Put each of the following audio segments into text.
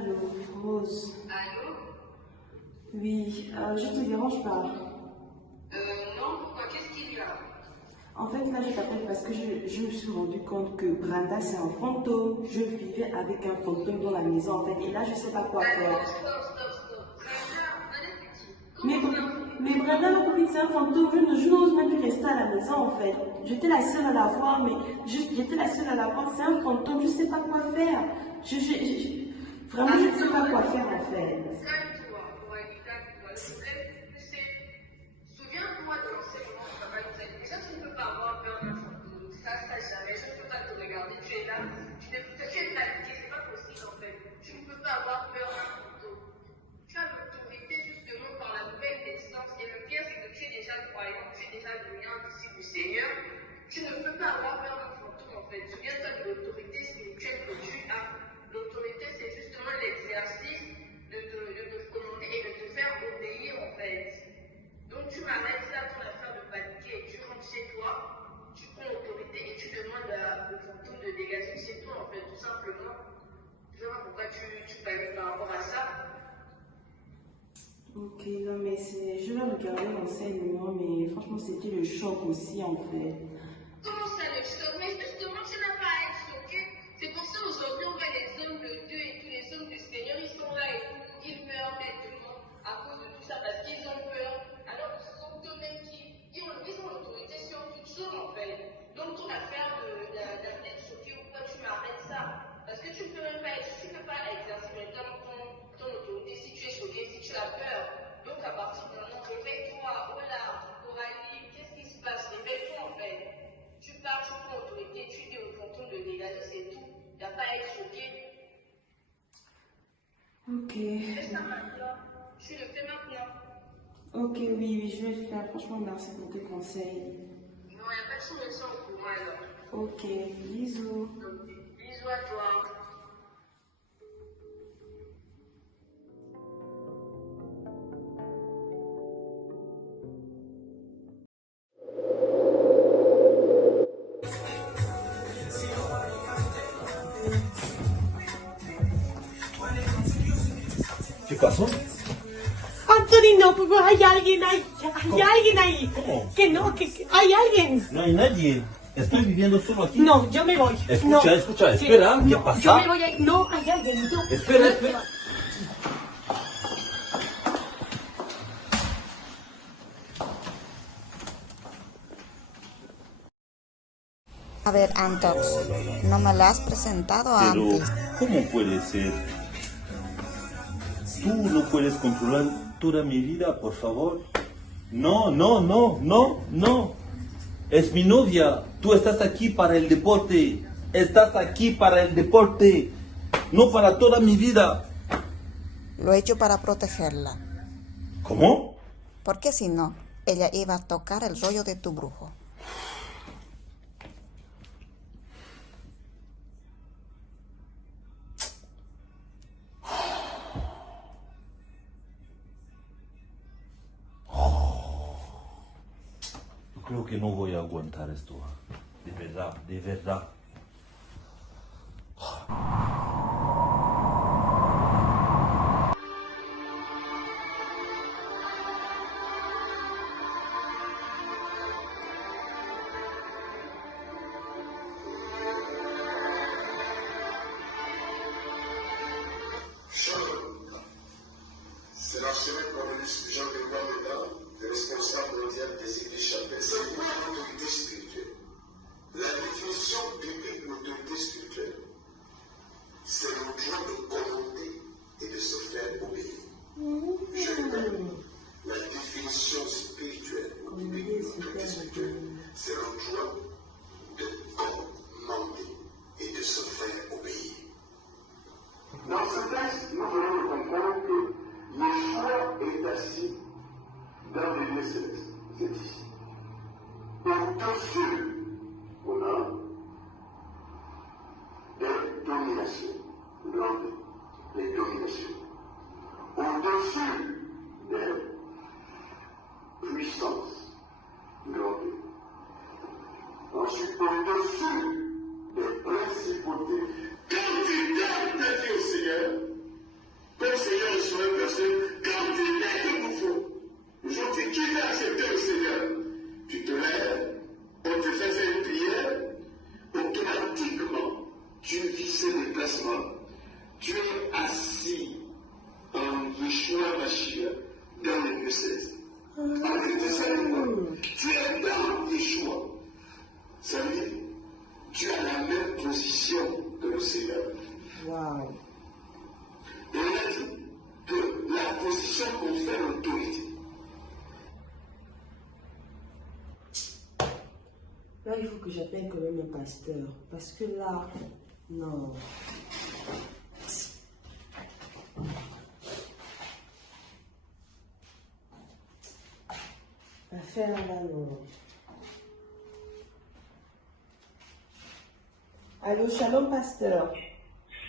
Allô, Rose. Allô? Oui, je te dérange pas. Non, pourquoi? Qu'est-ce qu'il y a? En fait, là, je t'appelle parce que je me suis rendu compte que Brenda, c'est un fantôme. Je vivais avec un fantôme dans la maison, en fait. Et là, je sais pas quoi faire. Stop. Brenda, Mais, mais Brenda, ma copine, c'est un fantôme. Je n'ose même plus rester à la maison, en fait. J'étais la seule à la voir, mais j'étais la seule à la voir. C'est un fantôme, je sais pas quoi faire. Vraiment, je ne sais pas quoi faire, en fait. calme-toi, Aurélie, calme-toi. Le problème, c'est, souviens-toi de l'enseignement que papa nous a dit. Déjà, tu ne peux pas avoir peur d'un fantôme. Ça jamais. Je ne peux pas te regarder. Tu es là. Tu es paniqué. C'est pas possible, en fait. Tu ne peux pas avoir peur d'un fantôme. Tu as l'autorité, justement, par la nouvelle naissance. Et le pire, c'est que tu es déjà croyant. Tu es déjà devenu un disciple du Seigneur. Tu ne peux pas avoir peur d'un fantôme, en fait. Souviens-toi de l'autorité spirituelle que tu as. L'autorité, c'est justement l'exercice de te commander et de te faire obéir, en fait. Donc, tu m'arrêtes là, ton affaire de paniquer, tu rentres chez toi, tu prends l'autorité et tu demandes au fantôme de dégager chez toi, en fait, tout simplement. Je vois pourquoi tu paniques par rapport à ça. Ok, non, mais je vais regarder l'enseignement, mais franchement, c'était le choc aussi, en fait. Comment ça le choque? Mais justement, tu n'as pas à être choqué. C'est pour ça aujourd'hui, on voit les hommes de Dieu et tous les hommes du Seigneur, ils sont là et tout, ils meurent bêtement à cause de tout ça parce qu'ils ont peur. Alors que ce sont eux-mêmes qui ont l'autorité sur toute chose en fait. Donc ton affaire d'être choqué ou quoi, tu m'arrêtes ça. Parce que tu ne peux même pas exercer maintenant ton autorité si tu es choqué, si tu as peur. Donc à partir de maintenant, réveille-toi, oh là, Coralie, qu'est-ce qui se passe? Réveille-toi en fait. Tu pars, tu prends l'autorité, tu dis au fantôme de dégager, c'est tout. Il n'y a pas à être choqué. Ok. Fais ça maintenant. Tu le fais maintenant. Ok, oui, je vais le faire. Franchement, merci pour tes conseils. Non, il n'y a pas de souci au courant alors. Ok, bisous. Donc, bisous à toi. ¿Qué pasó? Antonino, pues hay alguien ahí, hay alguien ahí. ¿Cómo? Que no, que hay alguien. No hay nadie. Estoy viviendo solo aquí. No, yo me voy. Escucha, No. escucha, espera, Sí, ¿qué no, pasa? Yo me voy ahí. No, hay alguien. No. Espera. A ver, Antox, no me la has presentado Pero, antes. ¿cómo puede ser? Tú no puedes controlar toda mi vida, por favor. No. Es mi novia. Tú estás aquí para el deporte. Estás aquí para el deporte. No para toda mi vida. Lo he hecho para protegerla. ¿Cómo? Porque si no, ella iba a tocar el rollo de tu brujo. Creo que no voy a aguantar esto. De verdad, de verdad. C'est l'archevêque Cornelius Jean-Benoît Ménard, le responsable mondial des églises chapelles. C'est quoi l'autorité spirituelle? La définition biblique de l'autorité spirituelle, c'est le droit de commander et de se faire obéir. Je répète, la définition spirituelle biblique de l'autorité spirituelle, c'est le droit de commander et de se faire obéir. Dans ce texte, nous venons de comprendre que Yeshua est assis dans les lieux célestes. C'est ici. Au-dessus, on a des dominations. Regardez, les dominations. Au-dessus des puissances. Regardez. Ensuite, au-dessus des principautés. Quand tu donnes ta vie au Seigneur, Ton Seigneur est sur un personne, quand tu lèves de nouveau, le jour où tu vas accepter le Seigneur, tu te lèves, on te fait faire une prière, automatiquement, tu vis ce déplacement. Tu es assis en Yeshua Mashiach dans les lieux célestes. Avec tes animaux, tu es dans Yeshua. Ça veut dire, tu as la même position que le Seigneur. Wow. Et on a dit que la position confère l'autorité. Là, il faut que j'appelle quand même un pasteur. Parce que là, non. Affaire là, non. Allô, shalom, pasteur.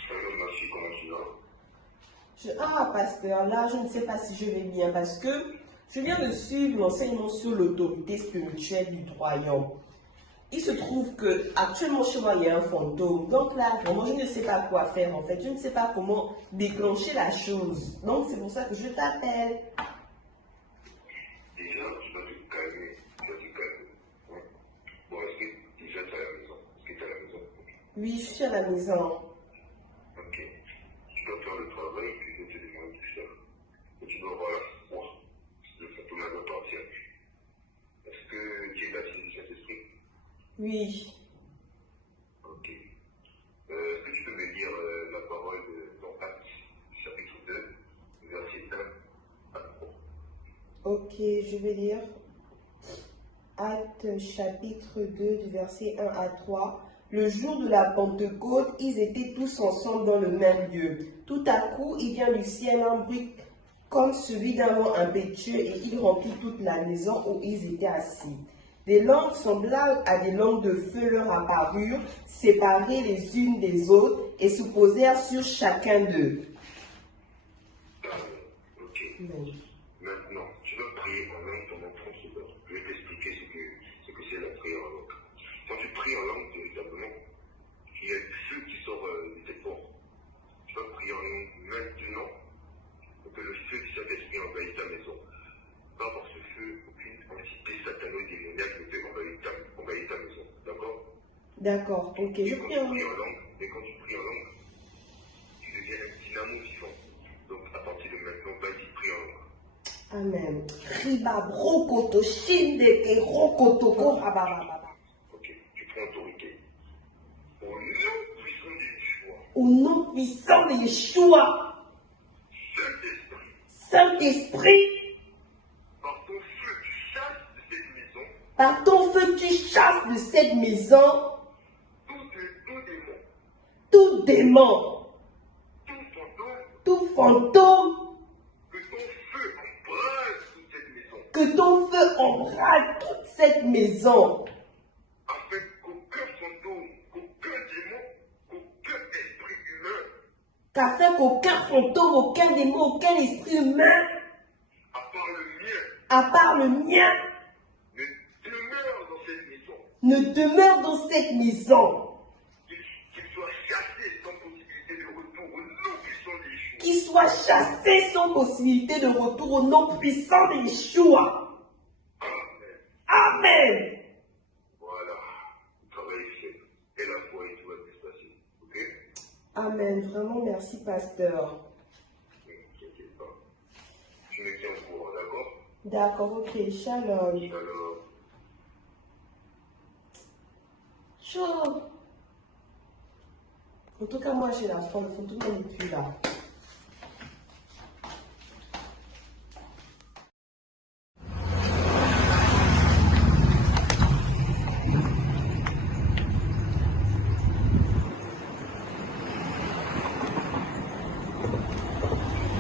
Shalom, merci, comment tu vas? Ah, pasteur, là, je ne sais pas si je vais bien parce que je viens de suivre l'enseignement sur l'autorité spirituelle du royaume. Il se trouve que actuellement chez moi, il y a un fantôme. Donc là, vraiment, je ne sais pas quoi faire en fait. Je ne sais pas comment déclencher la chose. Donc c'est pour ça que je t'appelle. Déjà, tu dois te calmer. Tu dois te calmer. Ouais. Bon, est-ce que déjà tu es à la maison? Est-ce que tu es à la maison? Oui, je suis à la maison. Ok. Tu dois faire le travail que je te demande de faire. Et tu dois avoir la foi. Le fantôme doit partir. Est-ce que tu es baptisé du Saint-Esprit? Oui. Ok. Est-ce que tu peux me lire la parole dans Actes, chapitre 2, verset 1 à 3? Ok, je vais lire. Actes chapitre 2 du verset 1 à 3. Le jour de la Pentecôte, ils étaient tous ensemble dans le même lieu. Tout à coup, il vient du ciel un bruit comme celui d'un vent impétueux et il remplit toute la maison où ils étaient assis. Des langues semblables à des langues de feu leur apparurent, séparées les unes des autres et se posèrent sur chacun d'eux. Ok. Oui. Maintenant, tu vas prier en langue pendant 30 secondes. Je vais t'expliquer ce que c'est la prière en langue. Quand tu pries en langue, véritablement, il y a du feu qui sort de tes pores. Tu vas prier en langue maintenant pour que le feu du Saint-Esprit envahisse ta maison. Pas par ce feu, aucune entité satano-démoniaque ne peut envahir ta maison. D'accord? D'accord, ok, je Quand prie tu en pries en langue, et quand tu pries en langue, tu deviens un dynamo vivant. Donc à partir de maintenant, vas-y, prie en langue. Amen. Riba brokoto shindeke rokoto ko rabababa. Ok, tu prends autorité. Au nom puissant de Yeshua, Au nom puissant de Yeshua, Saint-Esprit, Saint-Esprit, par ton feu, tu chasses de cette maison par ton feu, tu chasses de cette maison tout démon, tout fantôme, que ton feu embrase toute cette maison. que ton feu embrase toute cette maison, Afin qu'aucun fantôme, qu'aucun démon, qu'aucun esprit humain, qu'afin qu'aucun fantôme, aucun démon, aucun esprit humain, à part le mien, à part le mien, ne demeure dans cette maison. ne demeure dans cette maison, Qu'il soit chassé sans possibilité de retour au nom puissant de Yeshua. qu'il soit chassé sans possibilité de retour au nom puissant de Yeshua. Amen. Amen. Voilà, le travail est fait. Et la foi et tout va bien se passer. Ok? Amen. Vraiment, merci, pasteur. Ne t'inquiète pas. Tu me tiens au courant, d'accord? D'accord, ok. Shalom. Shalom. Chaud. En tout cas, moi, j'ai la foi. Le fantôme n'est plus là.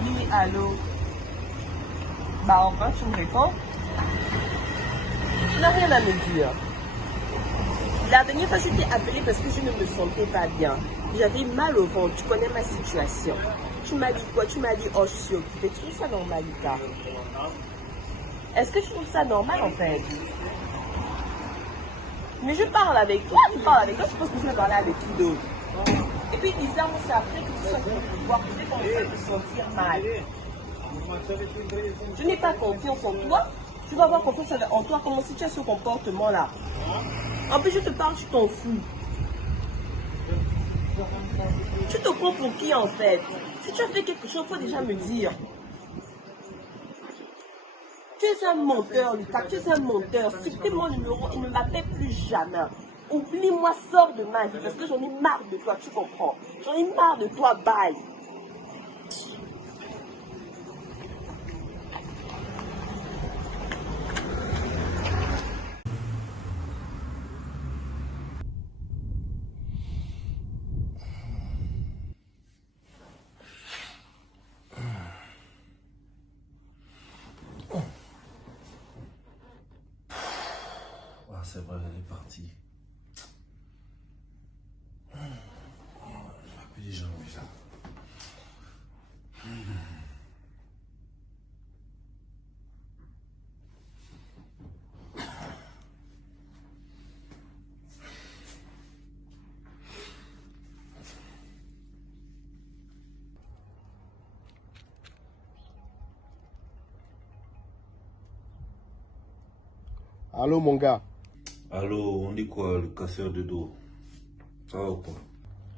Oui, allô. Bah enfin, tu me réponds. Tu n'as rien à me dire. La dernière fois, je t'ai appelé parce que je ne me sentais pas bien. J'avais mal au ventre. Tu connais ma situation. Tu m'as dit quoi? Tu m'as dit, oh, je suis occupée. Tu trouves ça normal, Lika? Est-ce que tu trouves ça normal, en fait? Mais je parle avec toi. Tu parles avec toi. Je pense que je vais parler avec qui d'autre? Et puis Isam, c'est après que tu sois pour pouvoir peut-être commencer à te sentir mal. Tu n'es pas confiance en toi. Tu vas avoir confiance en toi. Comment si tu as ce comportement-là? En plus, je te parle, tu t'en fous. Tu te prends pour qui en fait? Si tu as fait quelque chose, il faut déjà me dire. Tu es un menteur, Lucas, tu es un menteur. Supprime mon numéro et ne m'appelle plus jamais. Oublie-moi, sors de ma vie parce que j'en ai marre de toi, tu comprends? J'en ai marre de toi, bye. C'est vrai, elle est partie. Je vais appeler Jean-Louis. Allô mon gars. Allô, on dit quoi, le casseur de dos? Ça va ou quoi?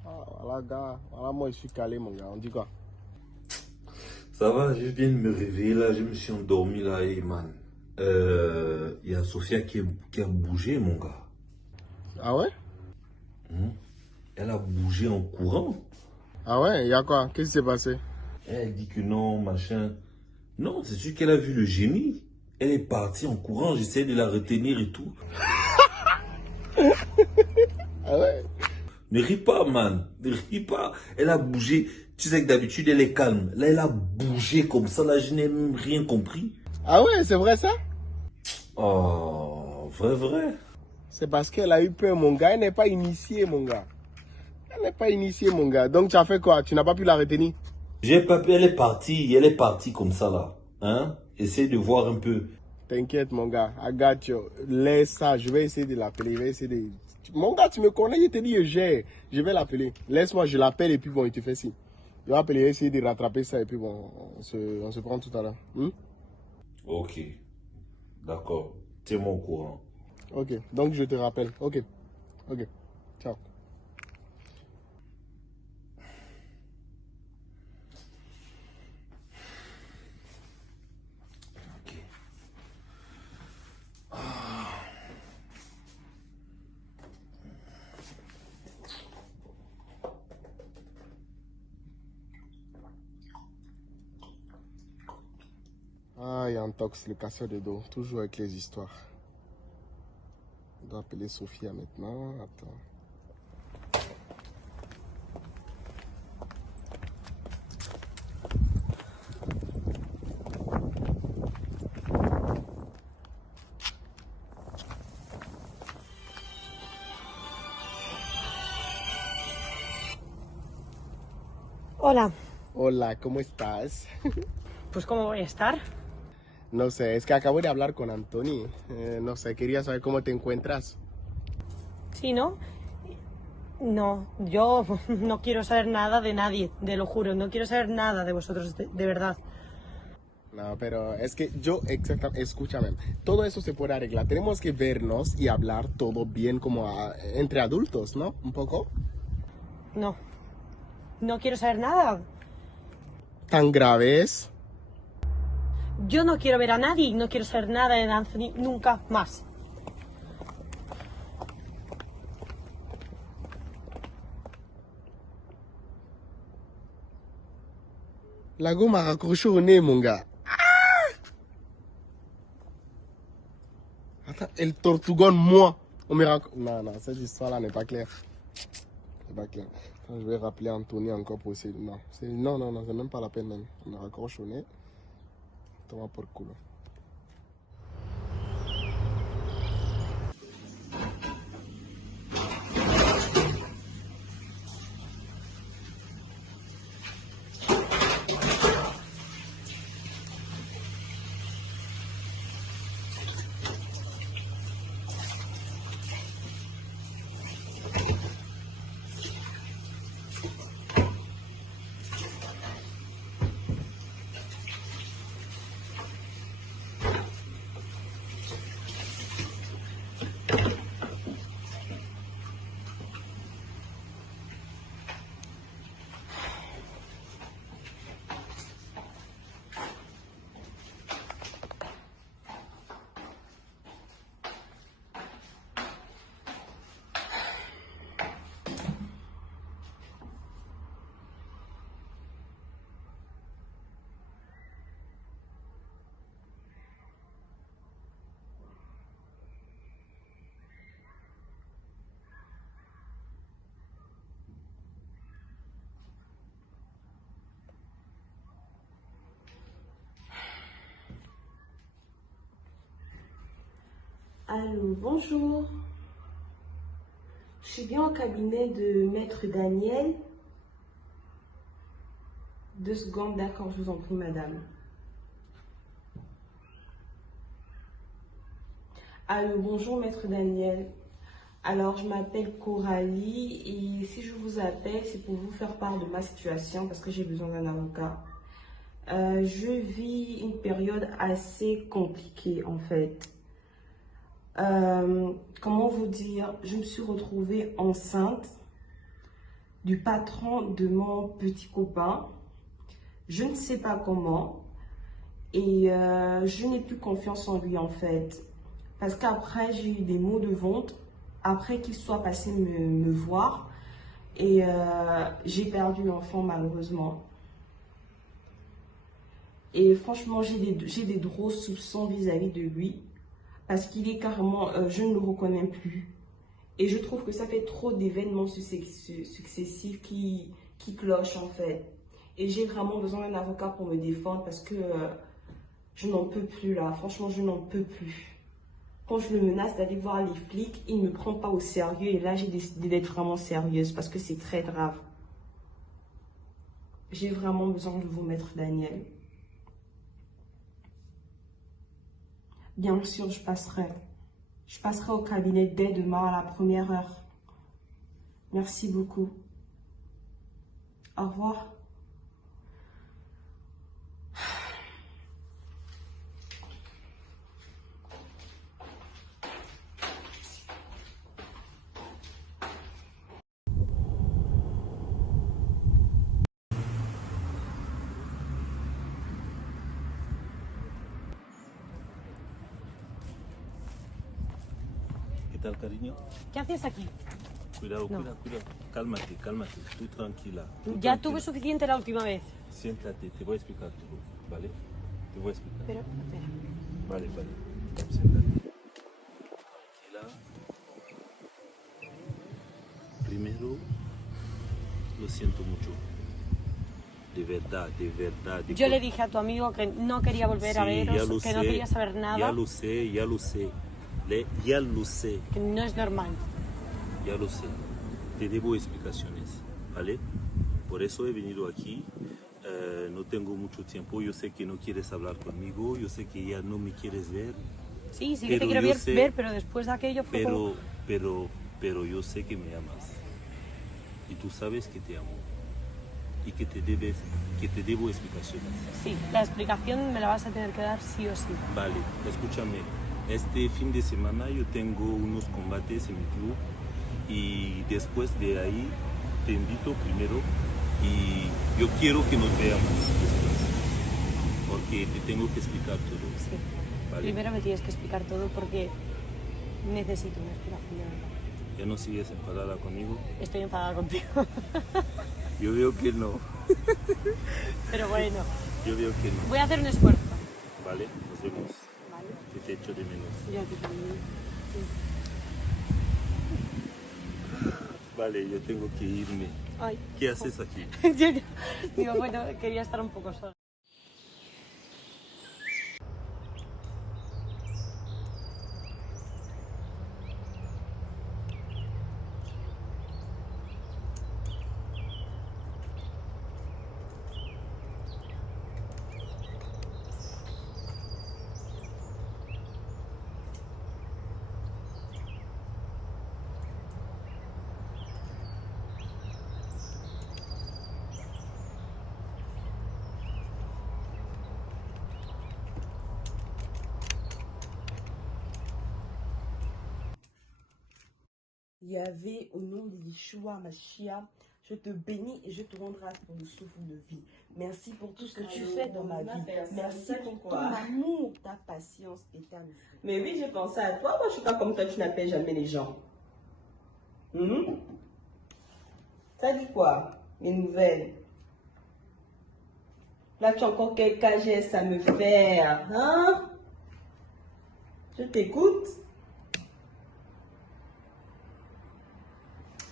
Ah, voilà gars, voilà moi je suis calé mon gars, on dit quoi? Ça va, je viens de me réveiller là, je me suis endormi là et man. Il y a Sophia qui a bougé mon gars. Ah ouais? Elle a bougé en courant. Ah ouais, il y a quoi? Qu'est-ce qui s'est passé? Elle dit que non, machin. Non, c'est sûr qu'elle a vu le génie. Elle est partie en courant, j'essaie de la retenir et tout. Ah ouais? Ne ris pas, man. Ne ris pas. Elle a bougé. Tu sais que d'habitude, elle est calme. Là, elle a bougé comme ça. Là, je n'ai même rien compris. Ah ouais, c'est vrai ça? Oh, vrai. C'est parce qu'elle a eu peur, mon gars. Elle n'est pas initiée, mon gars. Elle n'est pas initiée, mon gars. Donc, tu as fait quoi? Tu n'as pas pu la retenir? J'ai pas pu. Elle est partie comme ça, là. Hein? Essaye de voir un peu. T'inquiète, mon gars. I got you. Laisse ça. Je vais essayer de l'appeler. Je vais essayer de... Mon gars, tu me connais. Je te dis, je vais l'appeler. Laisse-moi, je l'appelle et puis bon, il te fait signe. Je vais appeler, essayer de rattraper ça et puis bon, on se prend tout à l'heure. Ok. D'accord. Tiens-moi au courant. Ok. Donc, je te rappelle. Ok. Ciao. Ah, il y a un tox, le casseur de dos. Toujours avec les histoires. On doit appeler Sophia maintenant. Attends. Hola, Hola, ¿cómo estás? pues ¿cómo voy a estar? No sé, es que acabo de hablar con Anthony. No sé, quería saber cómo te encuentras. Sí, ¿no? No, yo no quiero saber nada de nadie, te lo juro, no quiero saber nada de vosotros, de verdad. No, pero es que yo, exactamente, escúchame, todo eso se puede arreglar. Tenemos que vernos y hablar todo bien como entre adultos, ¿no? Un poco. No, no quiero saber nada. ¿Tan grave es? Yo no quiero ver a nadie, no quiero saber nada de Anthony nunca más. La gomme a raccroché au nez, mon gars. Attends, elle tortugonne moi. On me raccroche. Non, cette histoire-là n'est pas claire. C'est pas clair. Attends, je vais rappeler Anthony encore pour essayer. Non, c'est même pas la peine. Même. On me raccroche au nez. Toma por culo. Allô, bonjour. Je suis bien au cabinet de Maître Daniel. 2 secondes, d'accord, je vous en prie, madame. Allô, bonjour, Maître Daniel. Alors, je m'appelle Coralie et si je vous appelle, c'est pour vous faire part de ma situation parce que j'ai besoin d'un avocat. Je vis une période assez compliquée, en fait. Comment vous dire, je me suis retrouvée enceinte du patron de mon petit copain. Je ne sais pas comment et je n'ai plus confiance en lui en fait. Parce qu'après, j'ai eu des maux de ventre après qu'il soit passé me voir et j'ai perdu l'enfant malheureusement. Et franchement, j'ai des gros soupçons vis-à-vis de lui. Parce qu'il est carrément, je ne le reconnais plus. Et je trouve que ça fait trop d'événements successifs qui clochent en fait. Et j'ai vraiment besoin d'un avocat pour me défendre parce que je n'en peux plus là. Franchement, je n'en peux plus. Quand je le menace d'aller voir les flics, il ne me prend pas au sérieux. Et là, j'ai décidé d'être vraiment sérieuse parce que c'est très grave. J'ai vraiment besoin de vous, Maître Daniel. Bien sûr, je passerai. Je passerai au cabinet dès demain à la première heure. Merci beaucoup. Au revoir. ¿Qué tal, cariño? ¿Qué haces aquí? Cuidado, No. cuidado. Cálmate, cálmate. Tú tranquila. Tú Ya tranquila. tuve suficiente la última vez. Siéntate, te voy a explicar todo, ¿vale? Te voy a explicar. Pero, espera. Vale, vale. Siéntate. Tranquila. Primero, lo siento mucho. De verdad, de verdad. Yo le dije a tu amigo que no quería volver a Sí, ya veros, lo que no sé, quería saber nada, Ya lo sé, ya lo sé. Ya lo sé, que no es normal. ya lo sé. Te debo explicaciones, ¿vale? Por eso he venido aquí. No tengo mucho tiempo. Yo sé que no quieres hablar conmigo. Yo sé que ya no me quieres ver. Sí, sí que te Pero quiero yo ver, sé- pero después de aquello fue como... Pero yo sé que me amas. Y tú sabes que te amo. Y que te debo explicaciones. Sí, la explicación me la vas a tener que dar sí o sí. Vale, escúchame. Este fin de semana yo tengo unos combates en mi club. Y después de ahí te invito primero. Y yo quiero que nos veamos después. Porque te tengo que explicar todo. Sí. ¿Vale? Primero me tienes que explicar todo porque necesito una explicación de verdad. ¿Ya no sigues enfadada conmigo? Estoy enfadada contigo. Yo veo que no. Pero bueno, Yo veo que no. voy a hacer un esfuerzo. Vale, nos vemos. Vale. Que te echo de menos. Yo a ti también. Vale, yo tengo que irme. Ay. ¿Qué haces aquí? Yo digo, bueno, quería estar un poco sola. Yahvé, au nom de Yeshua Mashiach, je te bénis et je te rends grâce pour le souffle de vie. Merci pour tout ce que tu fais dans ma vie. Merci pour ton amour, ta patience et ta miséricorde. Mais oui, j'ai pensé à toi. Moi, je suis pas comme toi, tu n'appelles jamais les gens. Ça dit quoi? Les nouvelles. Là, tu as encore quel KGS à me faire, hein? Je t'écoute.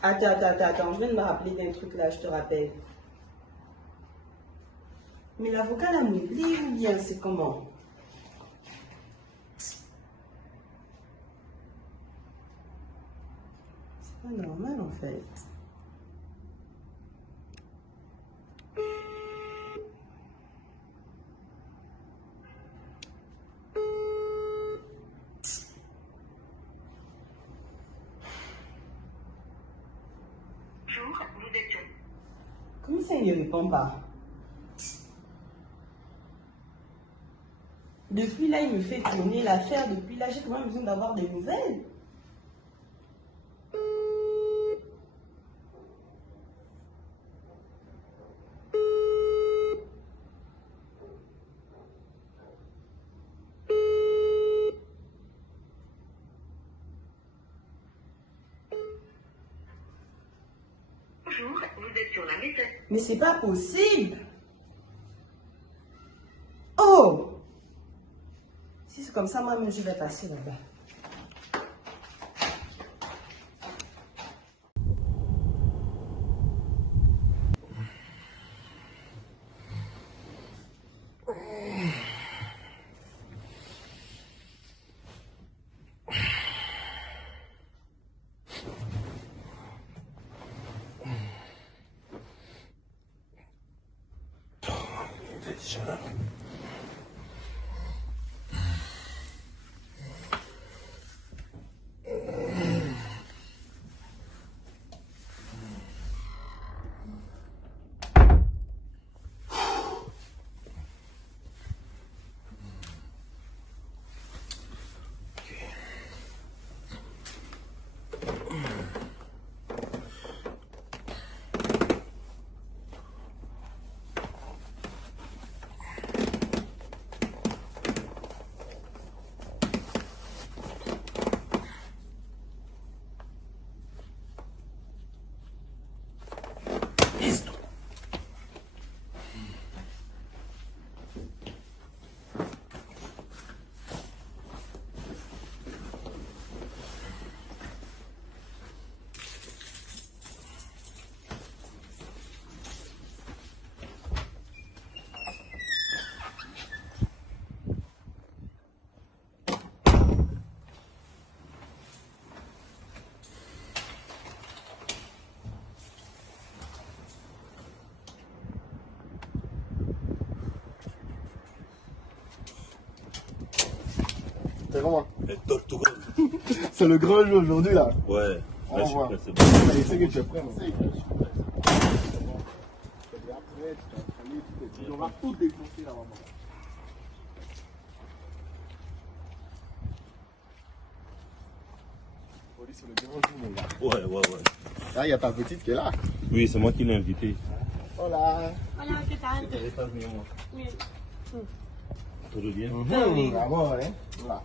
Attends, je viens de me rappeler d'un truc là, je te rappelle. Mais l'avocat l'a m'oublie, ou bien c'est comment? C'est pas normal en fait. Bonjour, vous êtes... Comment ça, il ne répond pas? Depuis là, il me fait tourner l'affaire. Depuis là, j'ai quand même besoin d'avoir des nouvelles. Bonjour, vous êtes sur la messagerie. Mais c'est pas possible. Oh! Si c'est comme ça, moi-même, je vais passer là-bas. C'est comment? Tortuga. C'est le grand jeu aujourd'hui là. Ouais, là, Au je suis revoir. prêt, c'est bon. Allez, c'est que tu es prêt, on sait. On va tout défoncer là, maman. C'est le grand jour, mon gars. Ouais. Là, il y a ta petite qui est là. Oui, c'est moi qui l'ai invité. Hola. Hola, ¿qué tal? ¿Estás bien? Oui. ¿Todo bien? Bravo, hein. Voilà.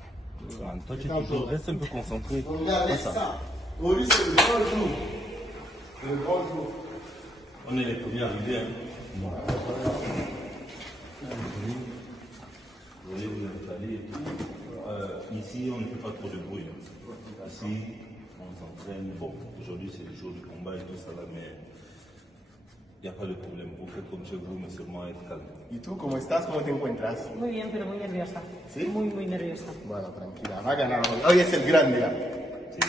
Toi, tu es toujours... Reste un peu concentré. Regardez ça. Aujourd'hui, c'est le grand jour. C'est le grand jour. On est les premiers arrivés. Hein. Vous allez vous installer et tout. Ici, on ne fait pas trop de bruit. Ici, on s'entraîne. Bon, aujourd'hui, c'est le jour du combat et tout ça là, mais il n'y a pas de problème. Vous faites comme chez vous, mais seulement être calme. ¿Y tú cómo estás? ¿Cómo te encuentras? Muy bien, pero muy nerviosa. ¿Sí? Muy nerviosa. Bueno, tranquila, va a ganar hoy. Hoy es el gran día.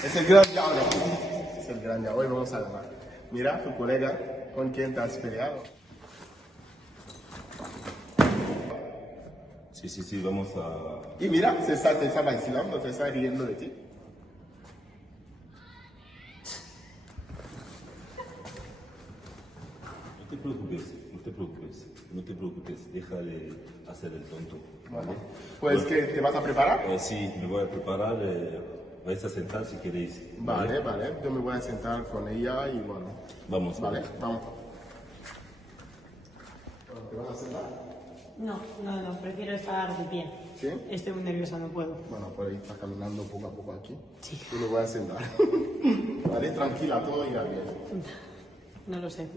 Es el gran día ahora. Es el gran día. Hoy vamos a ganar. Mira, tu colega, ¿con quién te has peleado? Sí, vamos a... Y mira, te está vacilando, te está riendo de ti. No te preocupes, deja de hacer el tonto. Vale. Pues, ¿qué, ¿te vas a preparar? Sí, me voy a preparar, vais a sentar si queréis. Vale. Yo me voy a sentar con ella y bueno. Vamos. Vale, vamos. ¿Te vas a sentar? No, prefiero estar de pie. ¿Sí? Estoy muy nerviosa, no puedo. Bueno, pues está caminando poco a poco aquí. Sí. Yo me voy a sentar. Vale, tranquila, todo irá bien. No lo sé.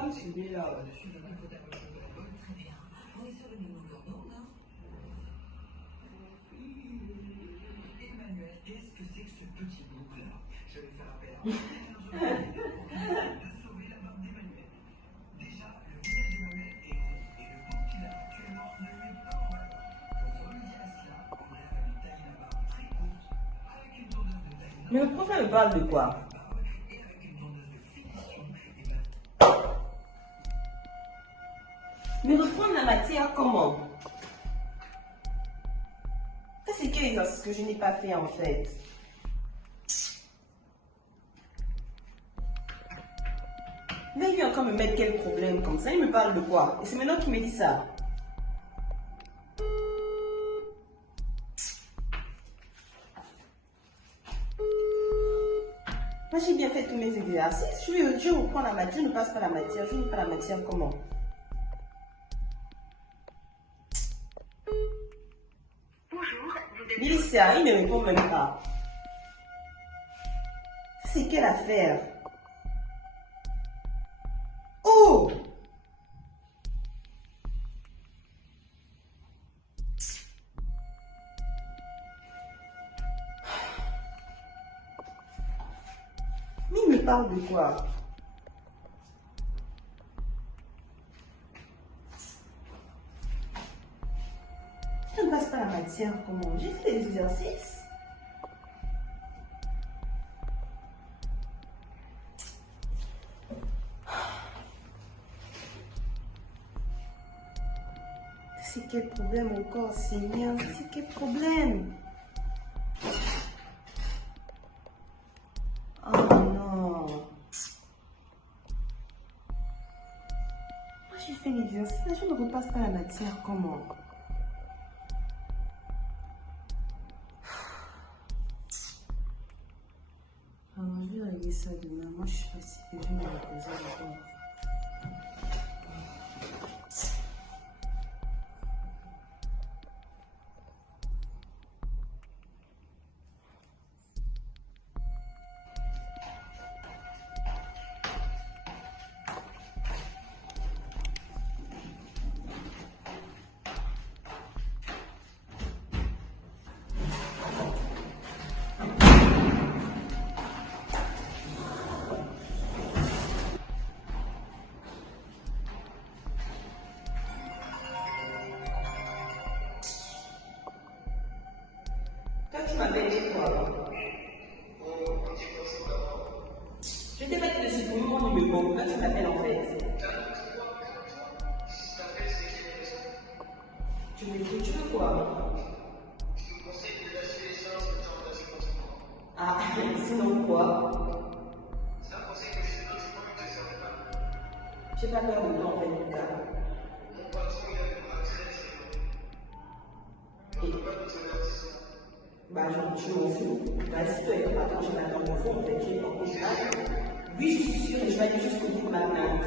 pas celui-là. Mais le prochain me parle de quoi? Mais reprendre la matière comment? Ça c'est quel exercice que je n'ai pas fait en fait? Mais il vient encore me mettre quel problème comme ça? Il me parle de quoi? Et c'est maintenant qu'il me dit ça. Moi j'ai bien fait tous mes exercices. Je reprends la matière, je ne passe pas la matière. Je n'ai pas la matière comment? Il est sérieux, il ne répond même pas. C'est quelle affaire? Oh! Mais il me parle de quoi? Je ne passe pas la matière, comment? J'ai fait des exercices. C'est quel problème encore, Seigneur? C'est quel problème? Oh non. Moi j'ai fait l'exercice, je ne repasse pas la matière, comment? Alors je vais régler ça demain. Moi je suis fatiguée, je vais me reposer encore. Tu m'appelles chez toi. Je t'ai pas dit de supprimer mon numéro. Pourquoi tu m'appelles en fait? Tu veux quoi? Ah, sinon quoi? J'ai pas peur de toi en fait, Lucas. Bah, je m'en fous. Bah, si tu es pas quand je m'attends au fond, en fait, j'ai pas. Oui, je suis sûre et je vais aller jusqu'au bout de ma plainte.